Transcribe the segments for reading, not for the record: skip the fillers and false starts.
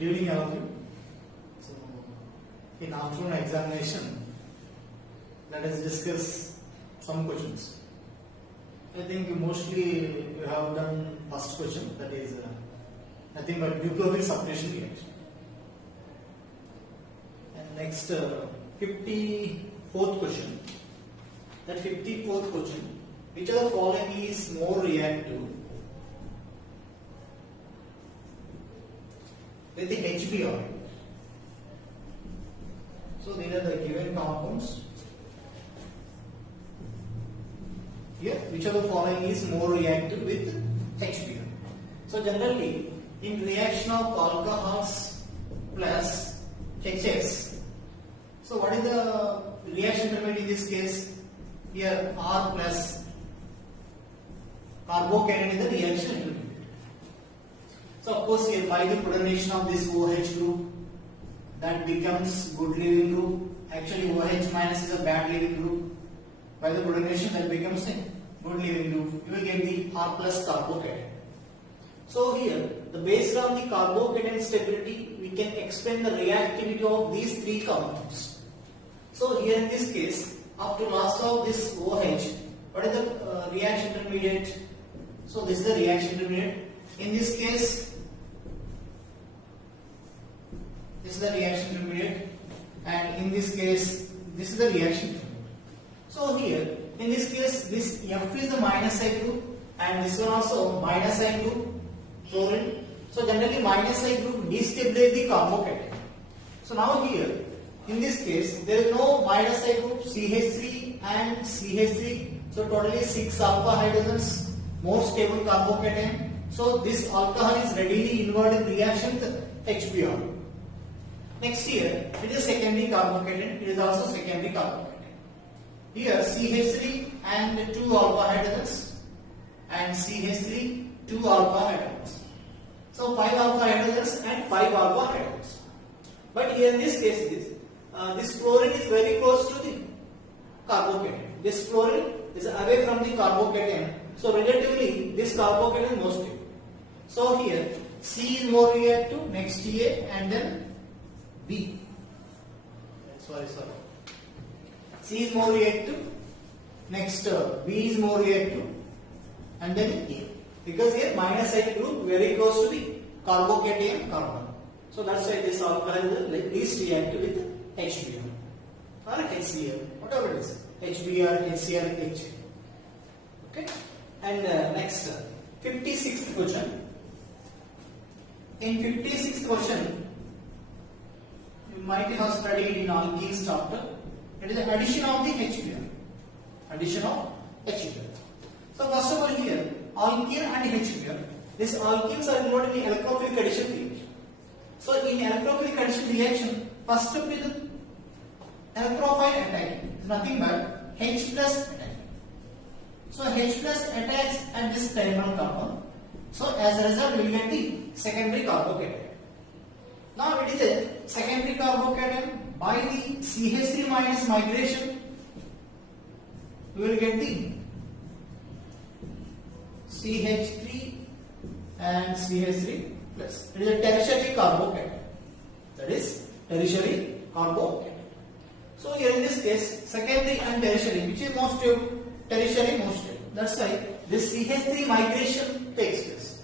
Good evening, all of you. So, in afternoon examination, let us discuss some questions. I think mostly you have done first question, that is nothing but nucleophile separation reaction. And next, 54th question. That 54th question, which of the following is more reactive with the HBr? So these are the given compounds. Here, which of the following is more reactive with HBr? So generally, in reaction of alcohols plus HX, so what is the reaction intermediate in this case? Here R plus carbocation is the reaction intermediate. So of course here by the protonation of this OH group, that becomes good leaving group. Actually OH minus is a bad leaving group. By the protonation that becomes a good leaving group. You will get the R plus carbocation. So here, based on the carbocation stability, we can explain the reactivity of these three compounds. So here in this case, after loss of this OH, what is the reaction intermediate? So this is the reaction intermediate. In this case, this is the reaction intermediate, and in this case, this is the reaction intermediate. So here, in this case, this F is the minus I group, and this one also minus I group, fluorine. So generally minus I group destabilize the carbocation. So now here, in this case, there is no minus I group, CH3 and CH3. So totally 6 alpha hydrogens, more stable carbocation. So this alcohol is readily involved in reaction with HBr. Next here, it is secondary carbocation. It is also secondary carbocation. Here CH3 and 2 alpha hydrogens, and CH3 2 alpha hydrogens. So 5 alpha hydrogens and 5 alpha hydrogens. But here in this case, this fluorine is very close to the carbocation. This fluorine is away from the carbocation. So relatively, this carbocation is more stable. So here C is more reactive, next A, and then B. Sorry. C is more reactive, next B is more reactive, and then A. Because here minus I group very close to the carbocation carbon. So that's why this alcohol is least reactive with HBr or HCl, whatever it is. HBr, HCl, H. Okay. And next, 56th question. In 56th question, you might have studied in alkenes chapter. It is the addition of the HBr. Addition of HBr. So first of all here, alkene and HBr. These alkenes are involved in the electrophilic addition reaction. So in electrophilic addition reaction, first step is electrophile attacking. Nothing but H plus attacking. So H plus attacks at this terminal carbon. So as a result, we will get the secondary carbocation. Now it is a secondary carbocation. By the CH3 minus migration, we will get the CH3 and CH3 plus. It is a tertiary carbocation. That is tertiary carbocation. So here in this case, secondary and tertiary, which is most stable? Tertiary most stable. That's why this CH3 migration takes place.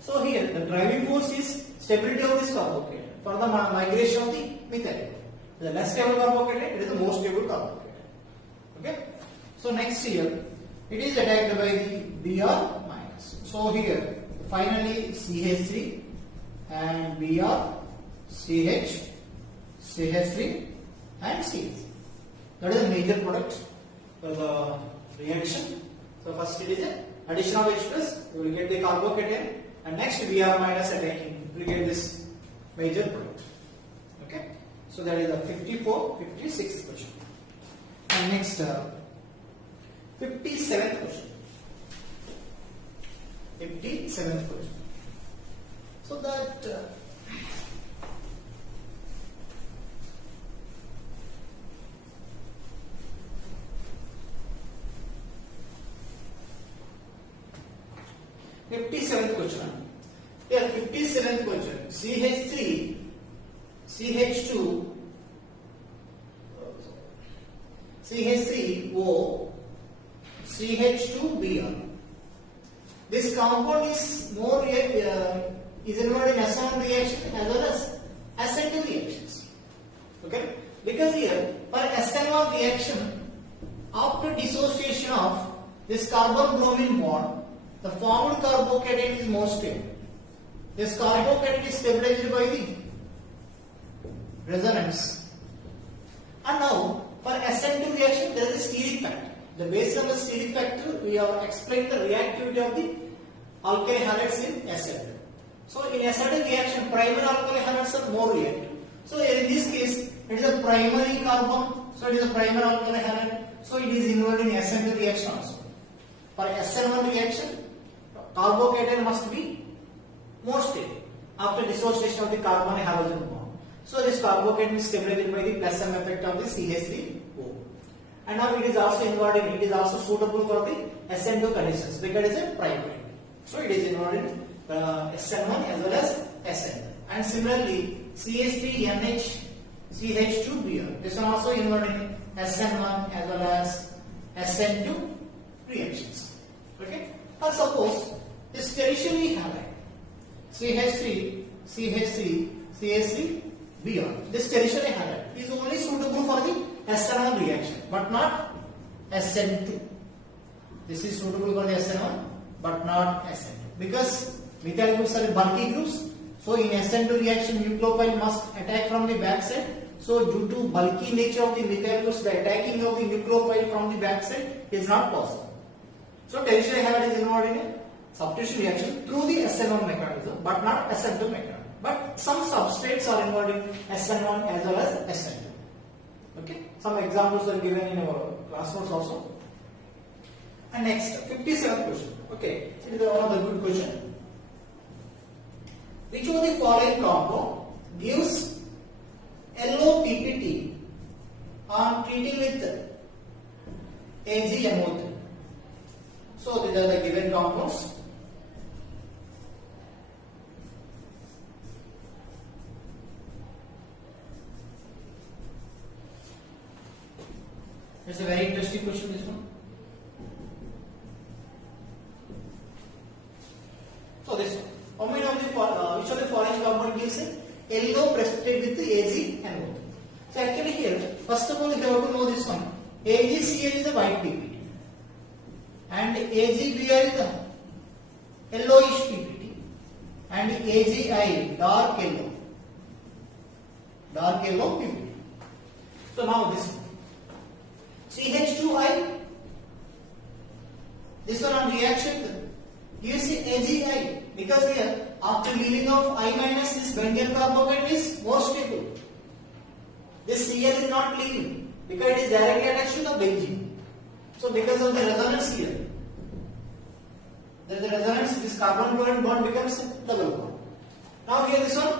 So here the driving force is stability of this carbocation for the migration of the methyl. The less stable carbocation, it is the most stable carbocation. Okay. So next here, it is attacked by the Br minus. So here, finally CH3 and Br, CH, CH3 and CH. That is a major product for the reaction. So first it is a addition of H plus, you will get the carbocation, and next Br minus attacking, you will get this major product. Okay. So that is the 54, 56th question. And next 57th question. 57th question. So that 57th question. Here 57th question. CH3, CH2, CH3O, CH2Br. This compound is is involved in SN1 reaction as well as SN2 reactions. Okay? Because here for SN1 reaction, after dissociation of this carbon-bromine bond, the formed carbocation is more stable. This carbocation is stabilized by the resonance. And now for SN2 reaction, there is a steric factor. The basis of the steric factor, we have explained the reactivity of the alkyl halides in SN2. So in SN2 reaction, primary alkyl halides are more reactive. So in this case, it is a primary carbon. So it is a primary alkyl halide. So it is involved in SN2 reaction also. For SN1 reaction, carbocation must be more stable after dissociation of the carbon halogen bond. So this carbocation is stabilized by the plus M effect of the CH3O. And now it is also involved in, it is also suitable for the SN2 conditions because it is a primary. So it is involved in SN1 as well as SN2. And similarly, CH3NH, CH2Br. This one also involved in SN1 as well as SN2 reactions. Okay? Or suppose this tertiary halide CH3, CH3, CH3Br. This tertiary halide is only suitable for the SN1 reaction, but not SN2. This is suitable for the SN1, but not SN2 because methyl groups are bulky groups. So in SN2 reaction, nucleophile must attack from the backside. So due to bulky nature of the methyl groups, the attacking of the nucleophile from the backside is not possible. So tertiary halide is involved in a substitution reaction through the SN1 mechanism, but not SN2 mechanism. But some substrates are involved in SN1 as well as SN2. Okay, some examples are given in our class notes also. And next, 57th question. Okay, it is one of the good question. Which of the following compound gives LOPPT on treating with AgNO3? So these are the given compounds. It's a very interesting question, this one. So this one. How many of the which of the following compound gives a LO precipitate with the AgNO3? So actually here, first of all, you have to know this one. AgCl is a white PPT, and AgBr is a yellowish PPT, and AgI dark yellow PPT. So now this one. CH2I, this one on reaction gives AgI because here after leaving of I minus, this benzene carbocation is more stable. This Cl is not leaving because it is directly attached to the benzene. So because of the resonance here, there is a resonance, this carbon-chlorine bond becomes a double bond. Now here this one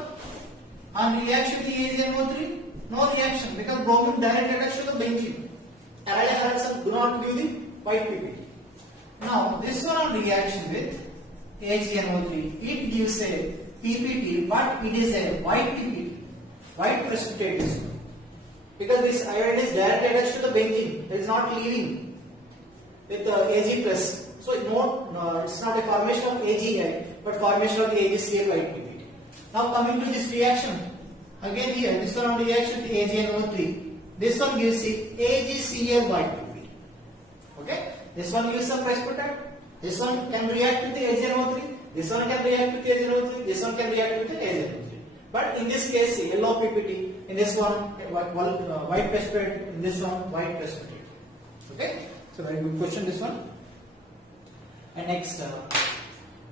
on reaction with AgNO3, no reaction because bromine directly attached to the benzene. Allyl halides do not give the white PPT. Now this one on reaction with AgNO3, it gives a PPT, but it is a white PPT, white precipitate this one. Because this iodine is directly attached to the benzene, it is not leaving with the Ag plus. So it's not a formation of AgI, but formation of the AgCl white PPT. Now coming to this reaction, again here this one on reaction with AgNO3. This one gives the AgCl white PPT. Okay? This one gives some precipitate. This one can react with the AgNO3. This one can react with the AgNO3. This one can react with the AgNO3. But in this case, yellow PPT. In this one, white precipitate. In this one, white precipitate. Okay? So very good question. This one. And next,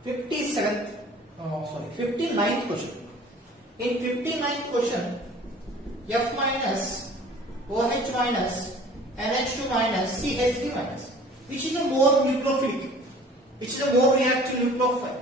59th question. In 59th question, F minus, OH minus, NH2 minus, CH3 minus, which is a more nucleophilic, which is a more reactive nucleophile.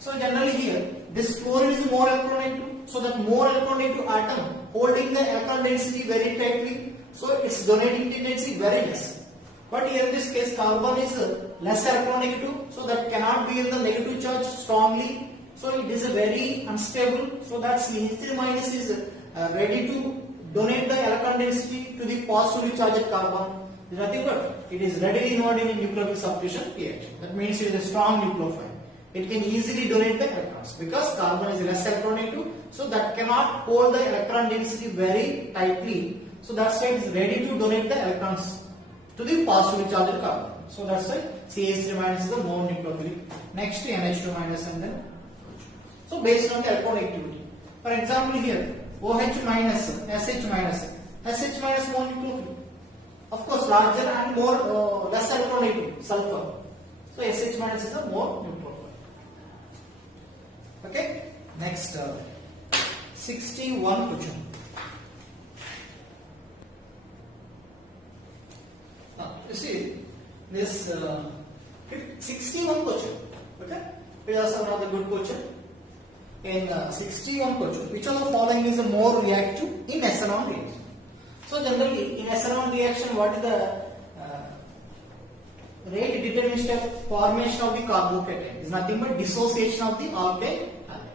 So generally here, this chlorine is more electronegative, so that more electronegative atom holding the electron density very tightly, so its donating tendency very less. But here in this case, carbon is less electronegative, so that cannot be in the negative charge strongly, So it is a very unstable. So that CH3 minus is ready to donate the electron density to the positively charged carbon. Nothing but it is readily involved in a nucleophilic substitution reaction. That means it is a strong nucleophile. It can easily donate the electrons because carbon is less electronegative, so that cannot hold the electron density very tightly. So that's why it is ready to donate the electrons to the positively charged carbon. So that's why CH3 minus is the more nucleophilic. Next NH2 minus and then. So based on the electronegativity. For example here OH minus, SH minus, SH minus more nucleophilic. Of course larger and more less electronegative, sulfur. So SH minus is the more nucleophilic. Okay, next 61 question. Now you see this 61 question. Okay, it is also another good question. In 61 question, which of the following is a more reactive in SN1 reaction? So generally in SN1 reaction, what is the rate deterministic formation of the carbocation is nothing but dissociation of the alkyl halide.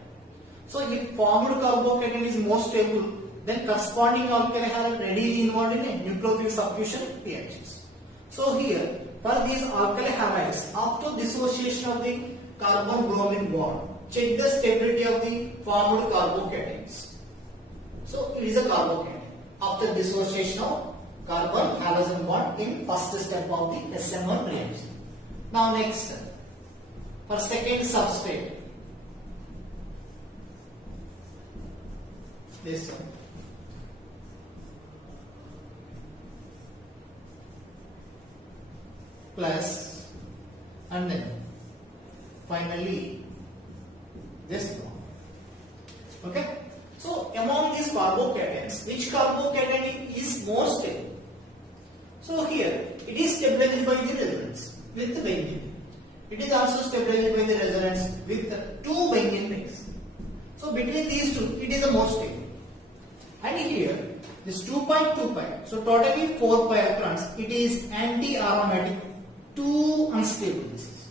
So if formed carbocation is more stable, then corresponding alkyl halide readily involved in a nucleophilic substitution reactions. So here for these alkyl halides, after dissociation of the carbon bromine bond, check the stability of the formed carbocations. So it is a carbocation after dissociation of carbon halogen bond in first step of the SN1 reaction. Now next, for second substrate, this one. Plus and then finally this one. Okay. So among these carbocations, which carbocation is more stable? So here it is stabilized by the resonance with the benzene. It is also stabilized by the resonance with the two benzene rings. So between these two, it is the most stable. And here this 2 pi, 2 pi. So totally 4 pi electrons. It is anti-aromatic, too unstable. This is.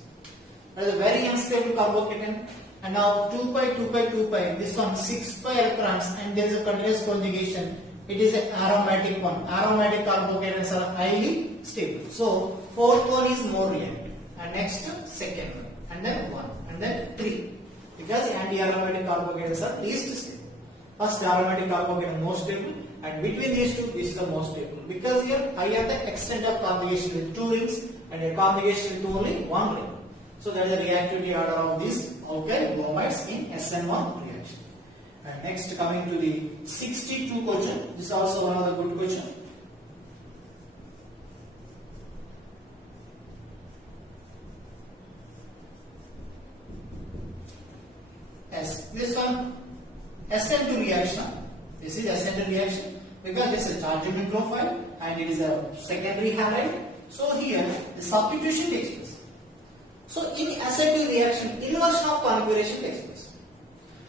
That is a very unstable carbocation. And now 2 pi, 2 pi, 2 pi. This one 6 pi electrons, and there is a continuous conjugation. It is an aromatic one. Aromatic carbocations are highly stable. So fourth one is more reactive. And next second one. And then 1. And then 3. Because anti-aromatic carbocations are least stable. First aromatic carbocation more stable. And between these two, this is the most stable. Because here I have the extent of conjugation with 2 rings and a conjugation with only 1 ring. So that is the reactivity order of these alkyl bromides in SN1 reaction. And next coming to the 62 question. This is also another good question. Yes, this one SN2 reaction. This is SN2 reaction because this is a charged nucleophile and it is a secondary halide. So here the substitution takes place. So in SN2 reaction, inversion of configuration takes place.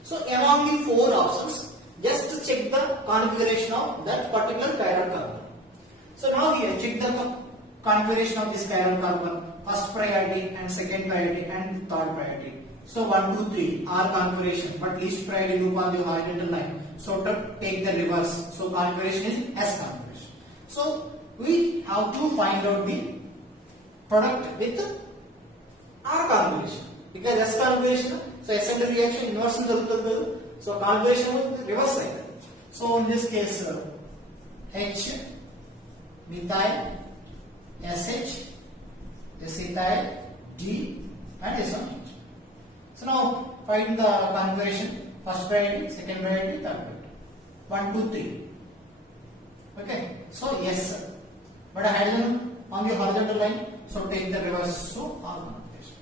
So among the 4 options, just check the configuration of that particular chiral carbon. So now here check the configuration of this chiral carbon, first priority and second priority and third priority. So 1, 2, 3 are configuration, but least priority loop on the horizontal line. So to take the reverse, so configuration is S configuration. So we have to find out the product with R configuration. Because S configuration, so SN2 reaction inversion jarugutundi. So configuration will reverse side. So in this case, H, methyl, SH, acetyl, D, and this one. So now find the configuration. First priority, second priority, third priority. 1, 2, 3. Okay. So yes, sir. But hydrogen on the horizontal line. So take the reverse. So R configuration.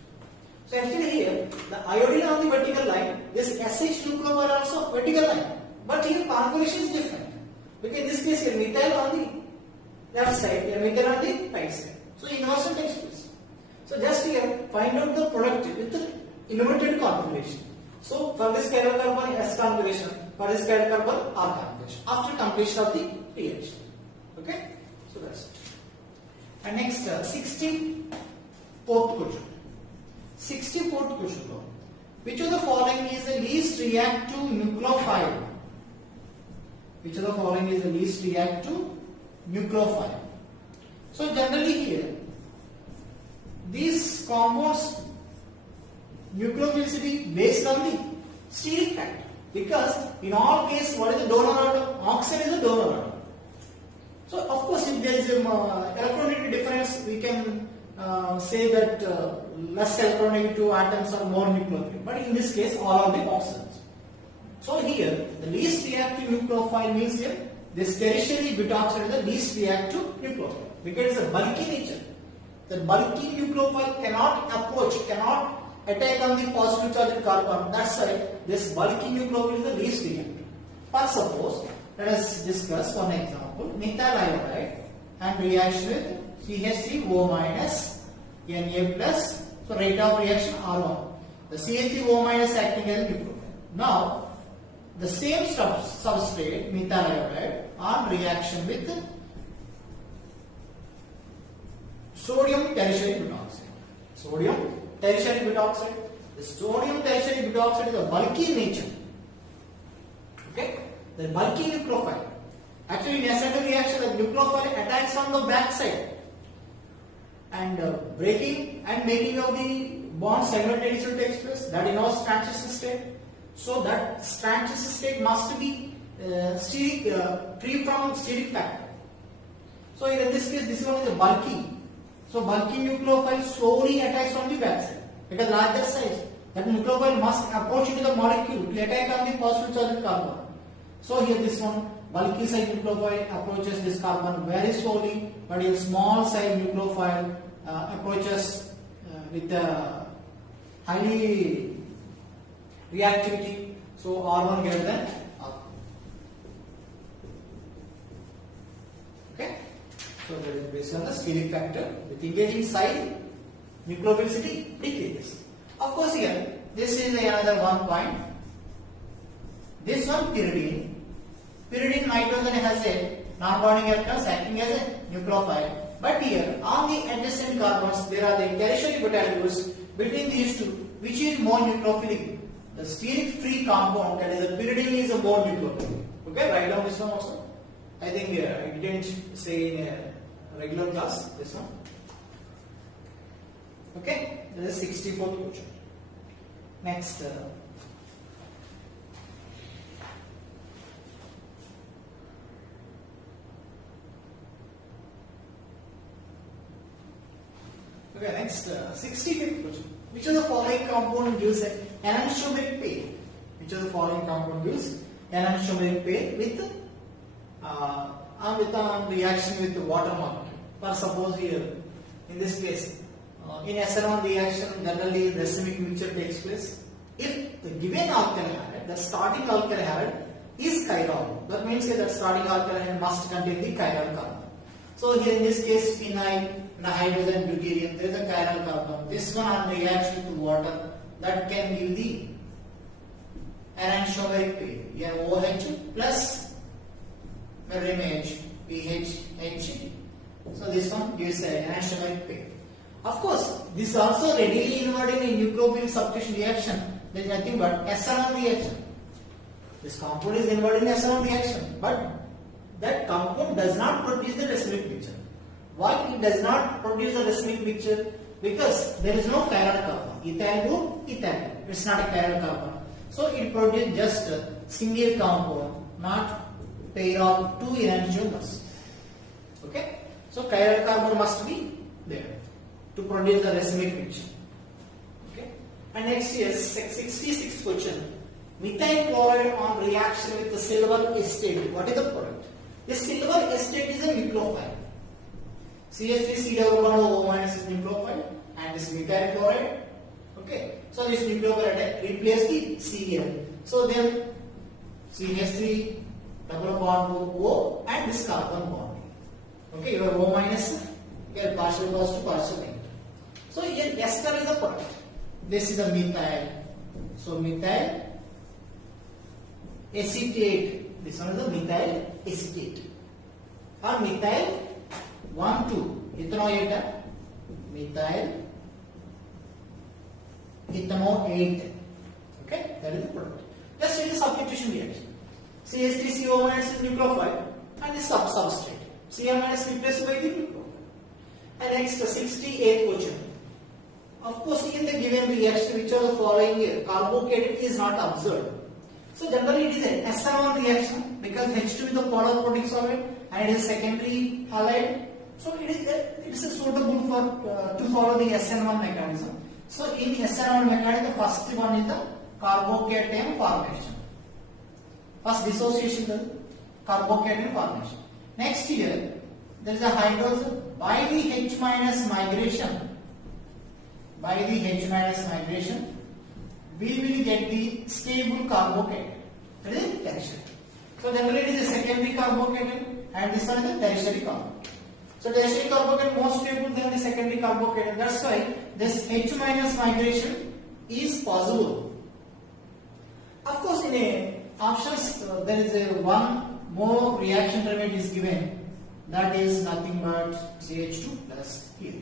So actually here the iodine on the vertical line. This SH nucleophile also vertical line. But here configuration is different. Because in this case here methyl on the left side, here methyl on the right side. So inversion takes place. So just here find out the product with the illuminated configuration. So for this chiral carbon S configuration, for this chiral carbon R configuration after completion of the reaction. Okay, so that's it. And next 64th question. 64th question. Which of the following is the least reactive nucleophile? Which of the following is the least reactive nucleophile? So generally here, these compounds nucleophilicity based on the steric factor, because in all cases what is the donor atom? Oxide is the donor atom. So of course if there is a electronegativity difference, we can say that less electronegative atoms are more nucleophile, but in this case all are the oxidants. So here the least reactive nucleophile means here this tertiary butoxide is the least reactive nucleophile because it's a bulky nature. The bulky nucleophile cannot approach, cannot attack on the positive charged carbon. That's why this bulky nucleophile is the least reactive. For suppose, let us discuss one example: methyl iodide and reaction with CH3O minus Na plus. So rate of reaction R1. The CH3O minus acting as a nucleophile. Now the same substrate methyl iodide on reaction with sodium tertiary butoxide. Sodium tertiary butoxide. The sodium tertiary butoxide is a bulky nature. Okay, the bulky nucleophile. Actually, in SN2 reaction, the nucleophile attacks on the back side and breaking and making of the bond simultaneously takes place. That involves transition state. So that transition state must be free from steric factor. So in this case, this one is a bulky. So bulky nucleophile slowly attacks on the backside. It is larger size. That nucleophile must approach into the molecule to attack on the positive charged carbon. So here this one, bulky size nucleophile approaches this carbon very slowly, but a small size nucleophile approaches with highly reactivity. So R1 greater than R. Okay. So that is based on the steric factor. With engaging side, nucleophilicity decreases. Of course, here this is another one point. This one pyridine. Pyridine nitrogen has a non-bonding electrons acting as a nucleophile. But here on the adjacent carbons there are the tertiary butadiene between these two, which is more nucleophilic. The steric free compound, that is the pyridine, is a more nucleophilic. Okay, write down this one also. I think I didn't say in a regular class this one. Okay, this is 64th question. Next. Okay, next 65th question. Which of the following compound gives an enantiomeric pair? Which of the following compound gives enantiomeric pair with reaction with the water molecule? For suppose here, in this case, in SN1 reaction, generally the racemic mixture takes place. If the given alkyl halide, the starting alkyl halide is chiral, that means that starting alkyl halide must contain the chiral carbon. So here in this case, phenyl, hydrogen, deuterium, there is a chiral carbon. This one on reaction to water, that can give the enantiomeric pair, OH plus MH, PHH. So this one gives an enantiomeric pair. Of course, this is also readily involved in a nucleophilic substitution reaction. There is nothing but SN1 reaction. This compound is involved in SN1 reaction, but that compound does not produce the racemic mixture. Why it does not produce the racemic mixture? Because there is no chiral carbon. Ethyl group, ethyl group. It's not a chiral carbon. So it produces just a single compound, not pair of two enantiomers. Okay? So chiral carbon must be there to produce the racemic mixture. Okay? And next is 66th question. Methyl chloride on reaction with the silver acetate. What is the product? This silver acetate is a nucleophile. CH3COO minus is nucleophile and this methyl chloride. Okay, so this nucleophile replaces the Cl. So then CH3 double bond to O and this carbon bond. Okay, your O minus, your partial positive, partial negative. So here ester is the product. This is the methyl. So methyl acetate. This one is the methyl acetate. Or methyl 1,2 ethanoate, methyl ethanoate. Okay, that is the product. Just take the substitution reaction. CH3CO minus is nucleophile and this substrate. Cl minus replaced by the nucleophile. And next, 68th question. Of course, in the given reaction, which are the following here, carbocation is not observed. So generally, it is an SN1 reaction because H2 is the polar protein solvent and it is secondary halide. So it is suitable for to follow the SN1 mechanism. So in SN1 mechanism, the first one is the carbocation formation. First dissociation, the carbocation formation. Next here, there is a hydrogen by the H minus migration. By the H minus migration, we will get the stable carbocation. That is tertiary. So generally it is a secondary carbocation and this one is a tertiary carbocation. So tertiary carbocation more stable than the secondary carbocation. That's why this H minus migration is possible. Of course, in a options there is a one more reaction intermediate is given. That is nothing but CH2 plus here.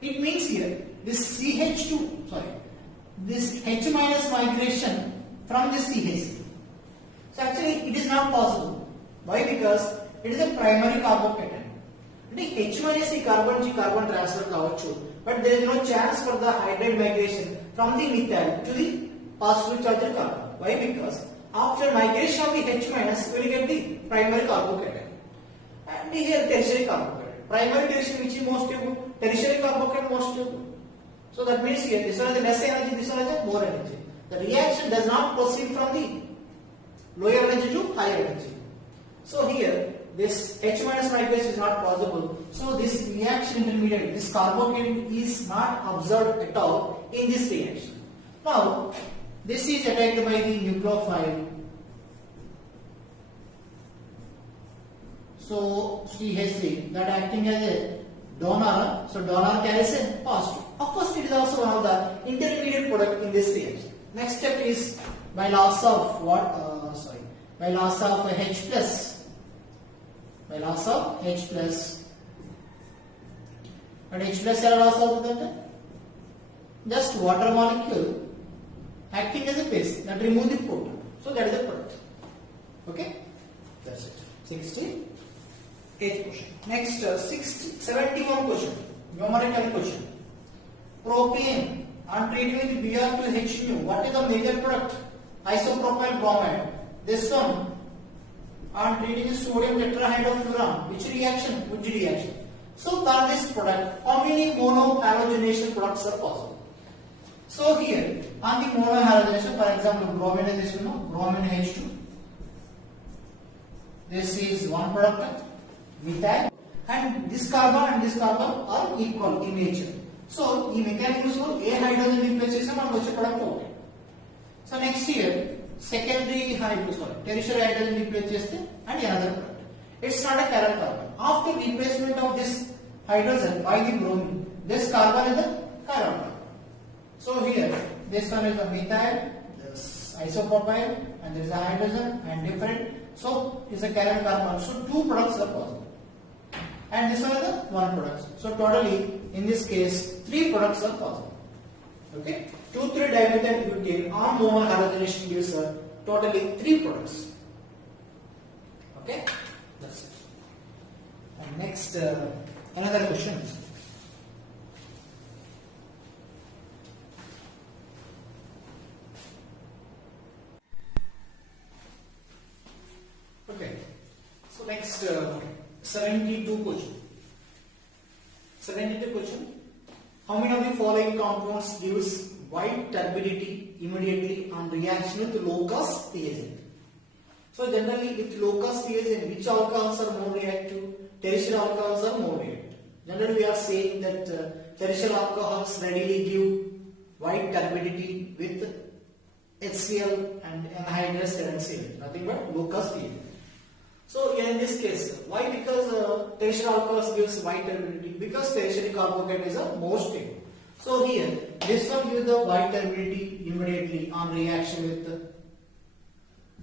It means here this this H minus migration from this CH. So actually it is not possible. Why? Because it is a primary carbocation. H minus carbon carbon transfer kaavachu, but there is no chance for the hydride migration from the methyl to the positive charged carbon. Why? Because after migration of the H minus, we will get the primary carbocation. And here tertiary carbocation. Primary tertiary which is more stable, tertiary carbocation more stable. So that means here this one is less energy, this one is more energy. The reaction does not proceed from the lower energy to higher energy. So here this H minus migration is not possible. So this reaction intermediate, this carbocation is not observed at all in this reaction. Now this is attacked by the nucleophile. So CH3 that acting as a donor, so donor carries a positive. Of course, it is also one of the intermediate product in this reaction. Next step is by loss of what? By loss of H plus. By loss of H plus. And H plus is loss of that. Just water molecule acting as a base that remove the proton. So that is the product. Okay, that's it. 68th question. Next, 71 question. Numerical question. Propane on treating with Br2 HNO. What is the major product? Isopropyl bromide. This one on treating with sodium tetrahydrofuran. Which reaction? Which reaction? So for this product, how many monohalogenation products are possible? So here on the monohalogenation, for example, bromine is this one, bromine H2. This is one product, methyl, and this carbon are equal in nature. So in mechanism, a hydrogen replaces and one product okay. So next here, secondary tertiary hydrogen replaces and another product. It's not a chiral carbon. After replacement of this hydrogen by the bromine, this carbon is the chiral carbon. So here, this one is the methyl, this isopropyl, and there is a hydrogen and different. So it's a chiral carbon. So two products are possible. And this one is the one product. So totally, in this case, three products are possible. Okay, 2,3-dimethyl-butane on monohalogenation gives totally three products. Okay, that's it. And next, another question. Okay, so next 72 question. 72 question. How many of the following compounds gives white turbidity immediately on reaction with low-cost reagent? So generally with low-cost reagent, which alcohols are more reactive? Tertiary alcohols are more reactive. Generally we are saying that tertiary alcohols readily give white turbidity with HCl and anhydrous NaCl, nothing but low-cost reagent. So in this case, why? Because tertiary alcohols gives white turbidity. Because tertiary carbocation is a more stable. So here, this one gives the white turbidity immediately on reaction with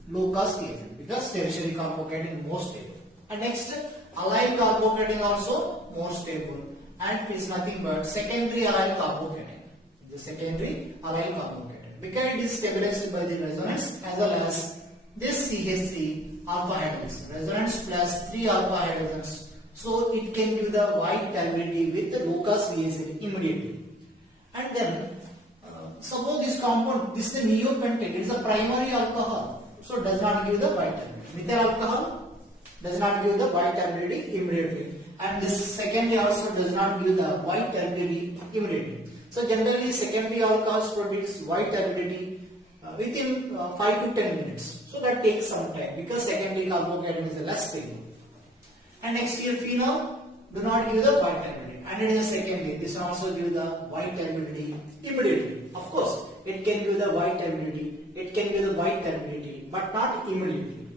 low-cost reagent. Because tertiary carbocation is more stable. And next, allyl carbocation also more stable. And is nothing but secondary allyl carbocation. The secondary allyl carbocation. because it is stabilized by the resonance as well as this CH3 alpha hydrogens. Resonance plus 3 alpha hydrogens. So it can give the white turbidity with the low cost reagent immediately. And then suppose this compound, this is the neopentate, it is a primary alcohol, so does not give the white turbidity. Methyl alcohol does not give the white turbidity immediately, and this secondary also does not give the white turbidity immediately. So generally secondary alcohols produce white turbidity within 5 to 10 minutes. So that takes some time because secondary carbocation is less stable. And next here phenol do not give the white turbidity, and it is secondary. This also give the white turbidity immediately. Of course, it can give the white turbidity, it can give the white turbidity, but not immediately.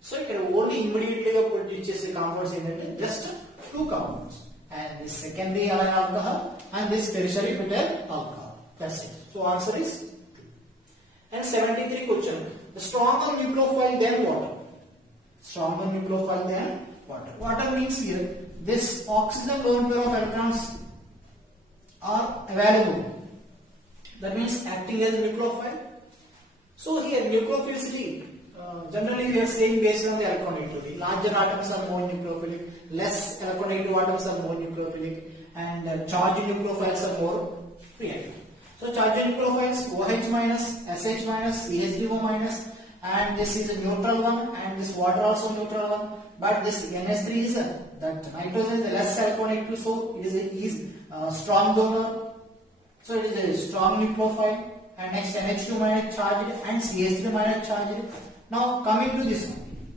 So it can only immediately produce compounds in just 2 compounds, and this secondary alcohol and this tertiary butyl alcohol. That's it. So answer is 2. And 73 question: the stronger nucleophile than water. Stronger nucleophile than water. Water means here this oxygen lone pair of electrons are available. That means acting as a nucleophile. So here nucleophilicity, generally we are saying based on the electronegativity. Larger atoms are more nucleophilic, less electronegative atoms are more nucleophilic, and charged nucleophiles are more reactive. So charged nucleophiles OH minus, SH minus, CH3O minus, and this is a neutral one, and this water also neutral one. But this NH3 is that nitrogen is less electronegative, so it is a strong donor. So it is a strong nucleophile, and next NH2 minus charged and CH3 minus charged. Now coming to this one.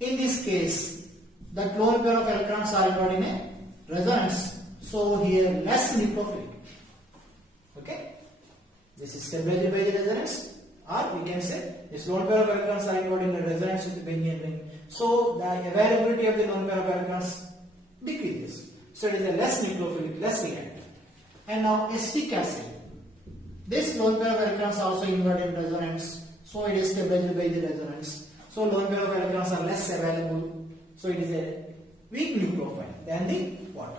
In this case, the lone pair of electrons are involved in a resonance. So here less nucleophilic. Okay? This is stabilized by the resonance, or we can say this lone pair of electrons are involved in the resonance with the Benzian ring. So the availability of the lone pair of electrons decreases. So it is a less nucleophilic, less reactive. And now acetic acid. This lone pair of electrons also involved in resonance. So it is stabilized by the resonance. So lone pair of electrons are less available. So it is a weak nucleophile than the water.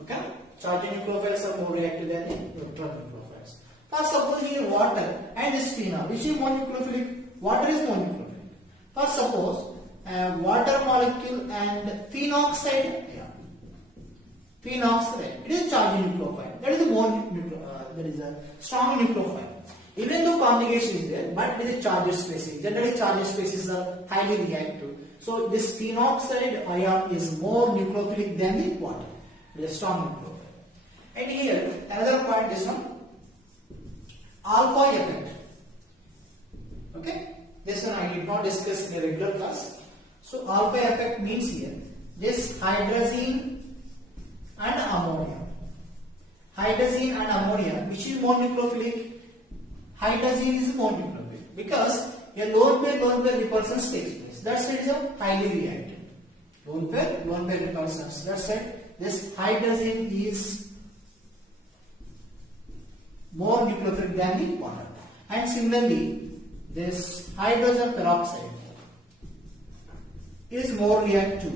Okay? Charged nucleophiles are more reactive than the neutral nucleophiles. First, suppose here water and this phenol, which is more nucleophilic? Water is more nucleophilic. First, suppose water molecule and phenoxide. Phenoxide, it is charged nucleophile. That is a more that is a strong nucleophile. Even though conjugation is there, but it is charged species. Generally, charged species are highly reactive. So this phenoxide ion is more nucleophilic than the water. It is a strong nucleophile. And here another point, this one, alpha effect. Okay, this one I did not discuss in a regular class. So alpha effect means here this hydrazine and ammonia. Hydrazine and ammonia, which is more nucleophilic? Hydrazine is more nucleophilic because a lone pair repulsion takes place. That's why it is a highly reactive. Lone pair repulsions. That's why this hydrazine is more nucleophilic than the water. And similarly, this hydrogen peroxide is more reactive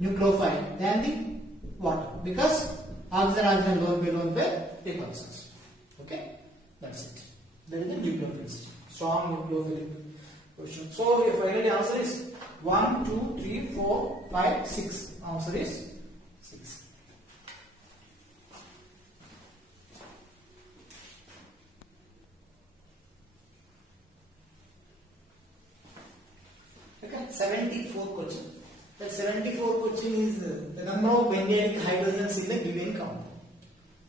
nucleophile than the water because oxygen lone pair repulsions. Okay, that's it. That is the nucleophilicity. Strong nucleophilic question. So your final answer is 1, 2, 3, 4, 5, 6. Answer is 6. Okay, 74 question. The 74 question is the number of benzenic hydrogens in the given compound.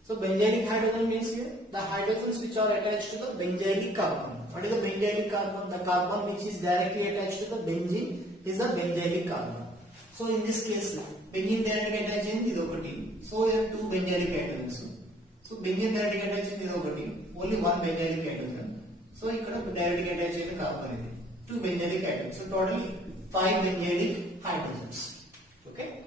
So benzenic hydrogen means here the hydrogens which are attached to the benzenic carbon. What is the benzenic carbon? The carbon which is directly attached to the benzene is the benzenic carbon. So in this case, benzene directly attached is okati. So here two benzenic hydrogens. So benzene directly attached is okati. Only one benzenic hydrogen. So ikkada directly attached is carbon. Two benzenic hydrogens. So totally 5 benzenic hydrogens. Okay.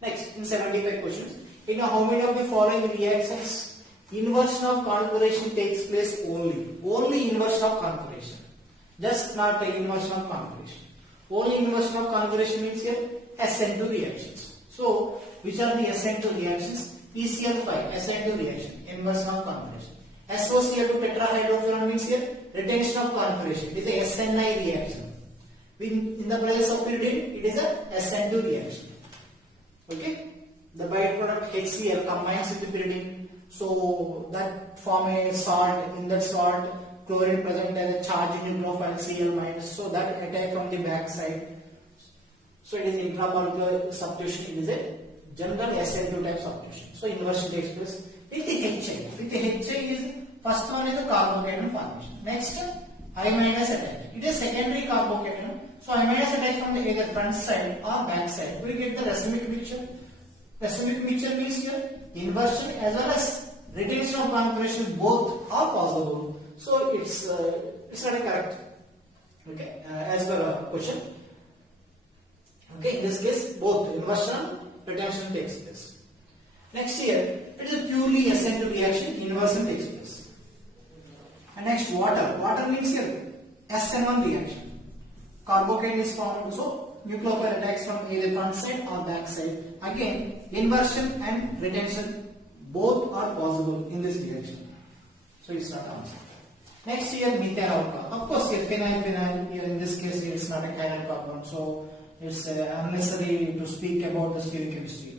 Next, in 75 questions, in how many of the following reactions inversion of configuration takes place only? Only inversion of configuration. Just not the inversion of configuration. Only inversion of configuration means here SN2 reactions. So, which are the SN2 reactions? PCl5, SN2 reaction, inversion of configuration. SOCl2 tetrahydrofuran means here retention of configuration. It is a SNI reaction. In the presence of pyridine, it is a SN2 reaction. Okay, the byproduct HCl combines with the pyridine, so that form a salt. In that salt, chlorine present as a charge in nucleophile Cl minus, so that attack from the back side. So it is intramolecular substitution. It is a general SN2 type substitution. So inversion takes place with the HI. With the HI is first one is the carbocation formation. Next, I minus attack. It is secondary carbocation. So I minus attack from the either front side or back side. We get the racemic mixture. Racemic mixture means here inversion as well as retention of configuration both are possible. So it's not a correct. Okay, as per question. Okay, in this case both inversion and retention takes place. Next here, it is a purely SN2 reaction, inversion takes place. And next, water. Water means here SN1 reaction. Carbocation is formed, so nucleophile attacks from either front side or back side. Again, inversion and retention both are possible in this reaction. So it's not answer. Next here, methyl alcohol. Of course, here phenyl. Here in this case, here it's not a chiral carbon, so it's unnecessary to speak about the stereochemistry.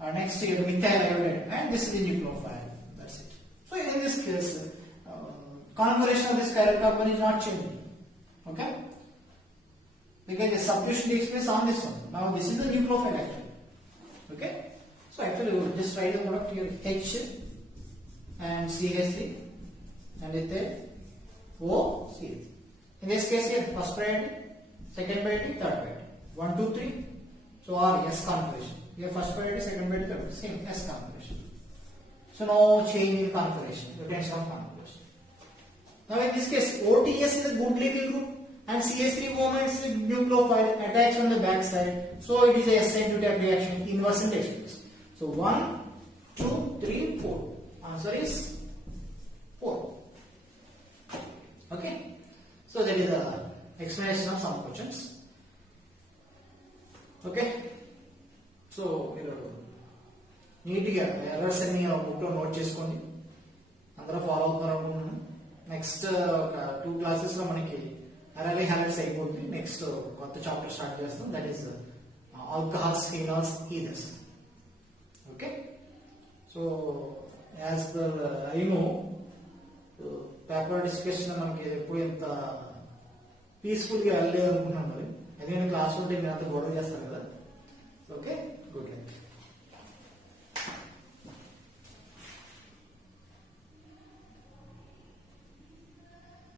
Next here, methyl iodide, and this is the nucleophile. That's it. So in this case, configuration of this chiral carbon is not changing. Okay, because the substitution takes place on this one. Now this is the nucleophile actually. Okay, so actually we will just write the product here H and CH3 and with the OCH. In this case here, first priority, second priority, third priority. 1, 2, 3. So R S configuration. Here first priority, second priority, third priority. Same S configuration. So no change in configuration, retention of configuration. Now in this case, OTS is a good leaving group and CH3 moments nucleophile attached on the back side. So it is a SN2 type reaction, inversion takes place. So 1, 2, 3, 4. Answer is 4. Okay. So that is the explanation of some questions. Okay. So నీట్గా errors అన్ని బుక్లో note చేసుకోండి, అందరూ follow అవుతారు అనుకుంటున్నాను. Next ఒక 2 classes లో మనకి అరలీ హ్యాలెట్స్ అయిపోతుంది. నెక్స్ట్ కొత్త చాప్టర్ స్టార్ట్ చేస్తాం, that is alcohols, phenols, ఈథర్స్. Okay, so as per I know paper discussion మనకి ఎప్పుడు ఎంత పీస్ఫుల్ గా వెళ్ళలేదు అనుకున్నాం. మరి ఎందుకంటే క్లాస్ ఉంటే మీరు అంత గొడవ చేస్తారు కదా. Okay, good luck.